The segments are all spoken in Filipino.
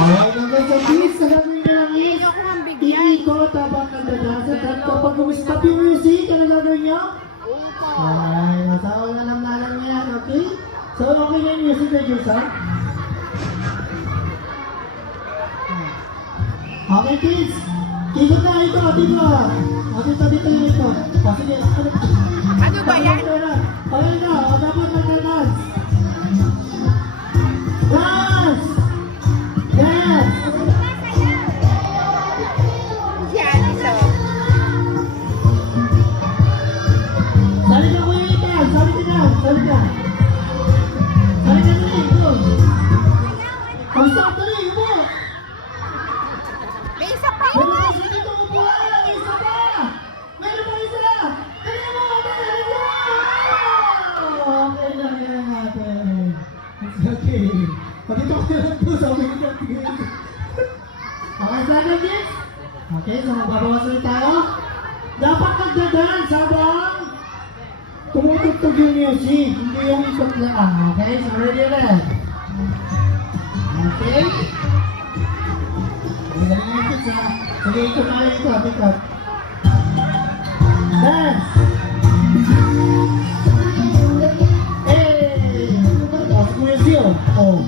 Alright, hanggang sa kids, sa gagawin nyo lang is, iikot habang nagdadasal. At kapag stop yung music, ano gagawin nyo? Alright, nasa wala ng nalang niya, okay? So, okay na yung music na Diyos, ha? Okay, kids. Ikot na, ikot. Dito. Dito yung ikot. Sige. Ano ba yan? Okay na. Dapat magdadance. Dance! Dance! Yan, ito. Sali ka, Kuya Ethan. Sali ka. Sali ka dali. Go. Stop dali. Upo. May isa pa. Meron pa isa dito, upuan! May isa pa! Meron pa isa! Dali mo! Dali mo! Okay lang yan natin. It's okay. Pakita ko na lang po sa amin ko. Okay, sana kids? Okay, so magbabawas ulit tayo. Dapat magdadance habang tumutugtog yung music. Hindi yung ikot lang. Okay, so ready ulit. Okay? Galing yung kids, ha? Sige, ikot tayo, ikot. Dance! Hey! Oh, si Kuya Zio. Oh.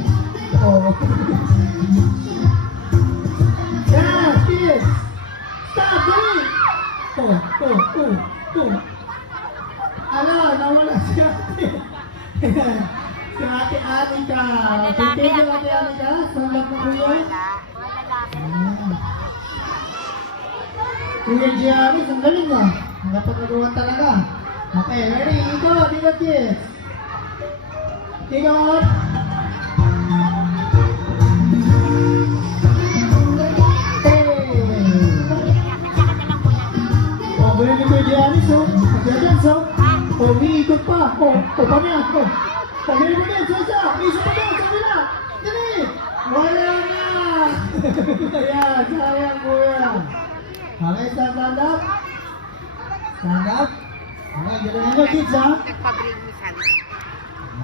Dance, kids! Stop, dali! Ala, nawala si ate. Si ate Anika. Continue, ate Anika. Sandap na kuya. Kuya Giannis, ang galing mo. Napagagawa talaga. Okay, ready? Ikot, kids. Ikot. Oh, galing ni Kuya Giannis, oh. Giannis, oh. Oh, umiikot pa. Paano yan? Galing mo din, isa pa din, sabi na. Dali. Wala na. Ayan, sayang kuya. Okay, stand up. Stand up. Okay, galing nyo kids, ha? Nagpabring ni Sally.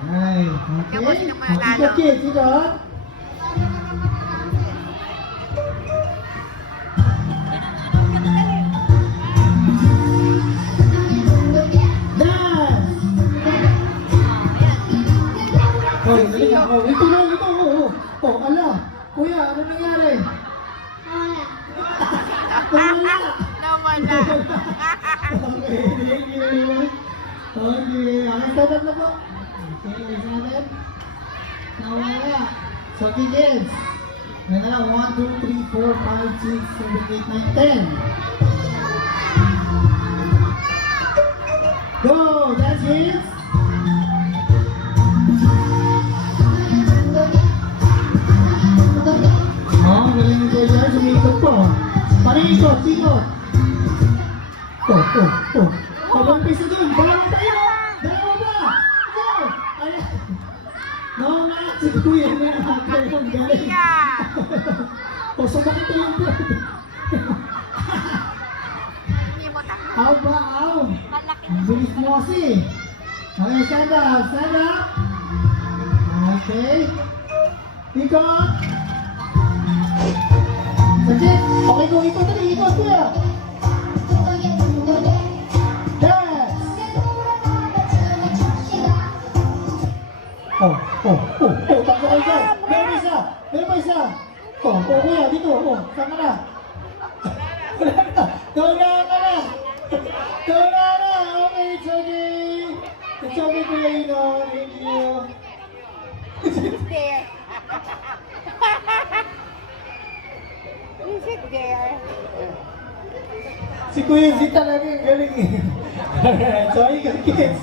Alright, okay. Ikot kids, ikot. Dance! Oh, galing ako. Ito. Oh, ala. Kuya, ano nangyari? Wala. Nawala. Okay, thank you. Okay, stand up na po. Okay, stand up. Nawala. So, kids. May na lang, 1, 2, 3, 4, 5, 6, 7, 8, 9, 10. Go! That's it! Oh, galing ko dyan. Sumikot po. Parikot, sikot. Habang piso dun. Dalawa tayo. Dalawa ba? Go! Ayan. No, na. Si Kuya na. Ang galing. O, sumakit ko yung blood. Hindi mo tanggap. Aw ba, aw. Malaki. Ang bilis mo kasi. Okay, stand up. Okay. Ikot. Saglit. Okay, go. Ikot kuya. Dance. Takbo kayo dyan. Meron pa isa. Kuya, dito. Saan ka na? Wala na. Okay, it's okay. It's okay, Kuya Ino. Thank you. There. Is it there? Si Kuya Z talaga yung galing eh. Alright, so ayun ka kids.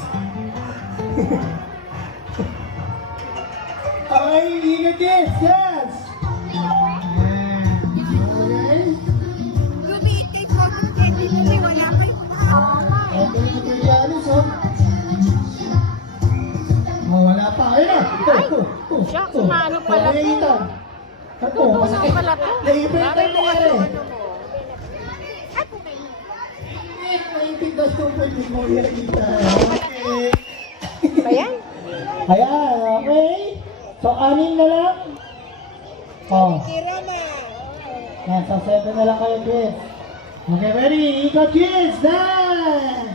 Okay, ingat kids, yes! Okay. Lumiitay po ng candy kasi wala kayo makakawala. Okay, si Kuya Giannis, oh. Oh, wala pa. Ayun na! Shucks, umano pala to. Naiitan. Tutubusan pala to. Naiipin tayo nangyari. At may Naiipindas ko po yung Kuya Giannis. Okay. ba yan? Ayan, okay. So, 6 na lang. Oh. Kirama. Yan, sa 7 na lang kayo, kids. Okay, ready? Ikot, kids! Dance!